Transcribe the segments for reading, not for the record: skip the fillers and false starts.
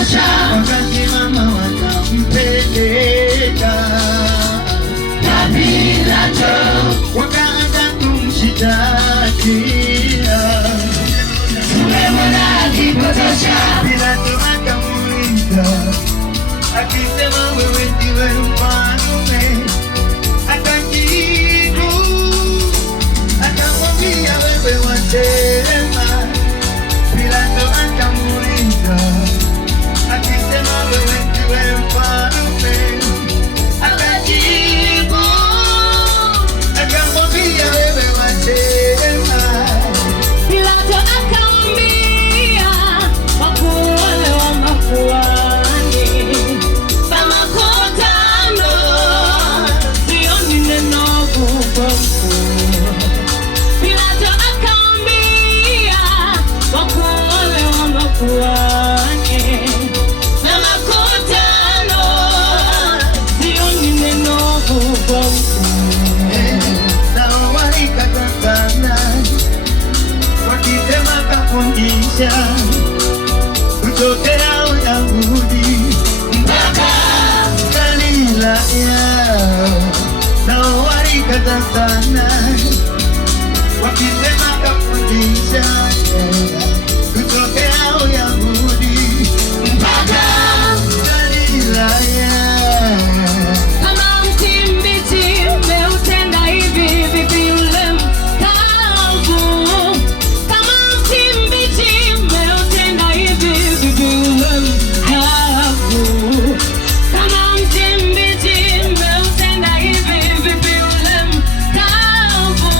ilipotosha, wakasimama wakampeleka na Pilato wakaanza kumshitakia. tumemwona akipotosha, Pilato akamuuliza akisema, wewe ndiwe mfalme? Akajibu akamwambia, wewe wasema. Pilato akamuuliza akisema, wewe ndiwe mfalme? Akajibu akamwambia, wewe wasema. Pilato akamwambia wakuu wale wa makuhani, kama kotano sioni neno kubwa mkuu. Pilato akamwambia wakuu wale wa makuhani, kama kotano sioni neno kubwa mkuu. Nao walikata sana wakisema kafundisha kutokea Uyahudi mpaka Galilaya. Nao walikata sana wakisema kafundisha kutokea Uyahudi mpaka Galilaya. Kama mti mbichi umeutenda hivi vipi ule mkavu? Kama mti mbichi umeutenda hivi vipi ule mkavu? Kama mti mbichi umeutenda hivi vipi ule mkavu?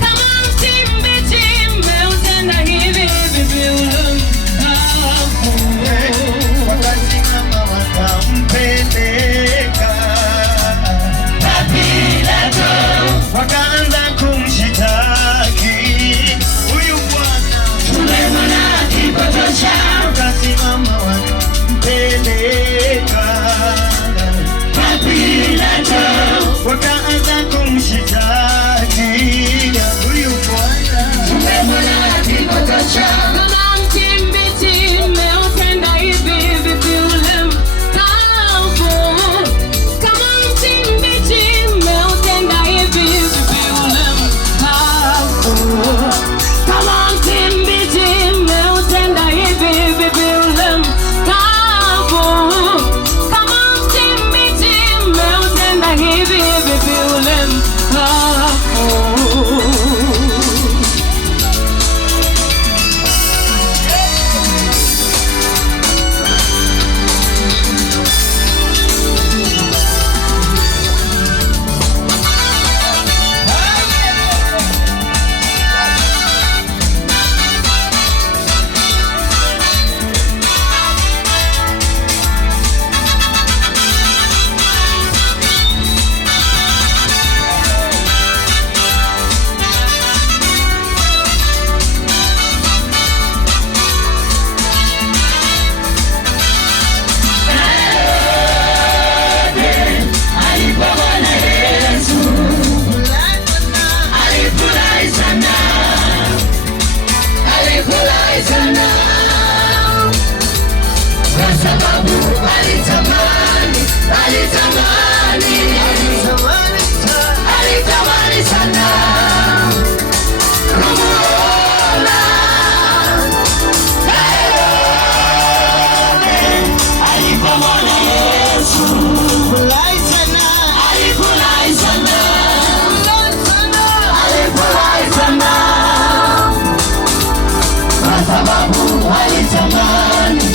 Kama mti mbichi umeutenda hivi vipi ule mkavu? Wakasimama wakampeleka na Pilato wakaanza kumshitaki huyu Bwana. tumemwona akipotosha, Wakasimama wakampeleka na Pilato wakaanza kumshitaki huyu Bwana. tumemwona akipotosha, Kama mti mbichi umeutenda hivi vipi ule mkavu? Kama mti mbichi umeutenda hivi vipi ule mkavu? Kama mti mbichi umeutenda hivi vipi ule mkavu? Kama mti mbichi umeutenda hivi vipi ule mkavu? alipomwona Yesu alifurahi sana, alifurahi sana, kwa sababu alitamani sana kumuona Herode. Alipomwona Yesu alifurahi sana, alifurahi sana, kwa sababu alitamani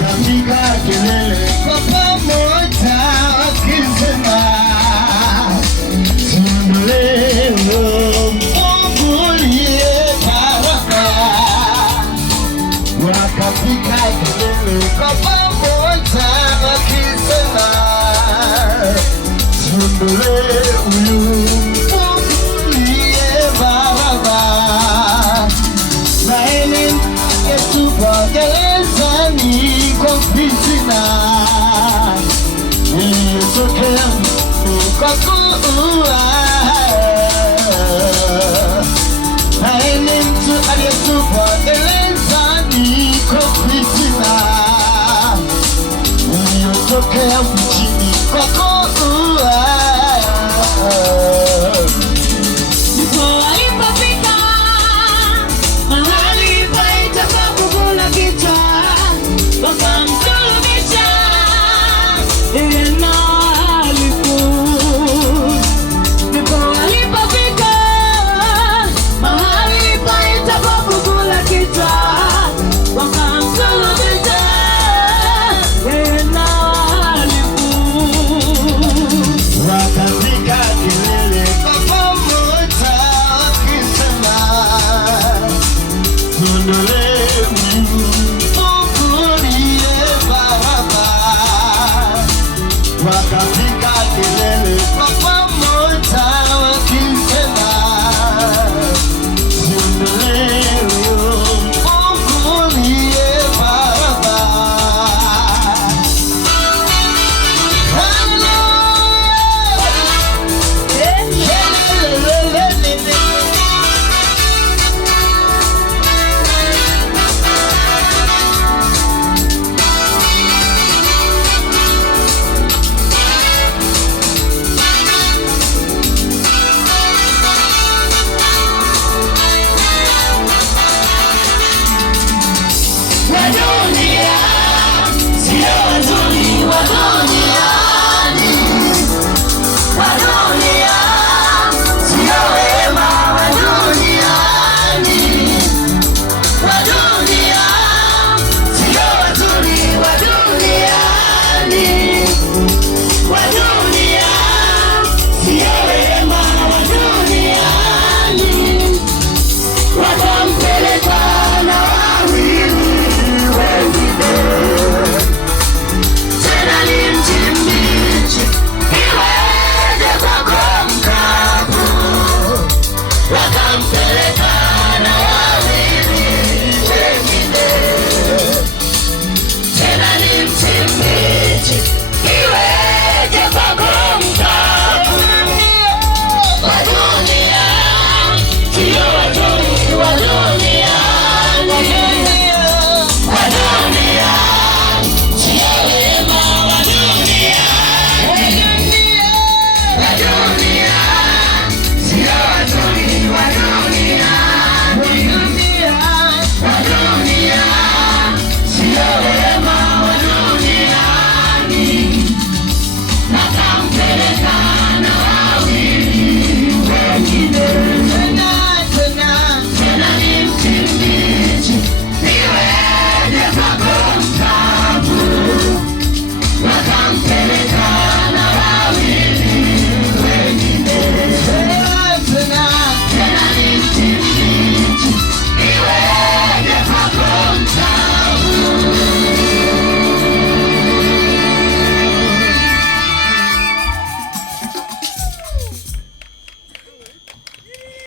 tutapiga kelele kwa pamoja wakisema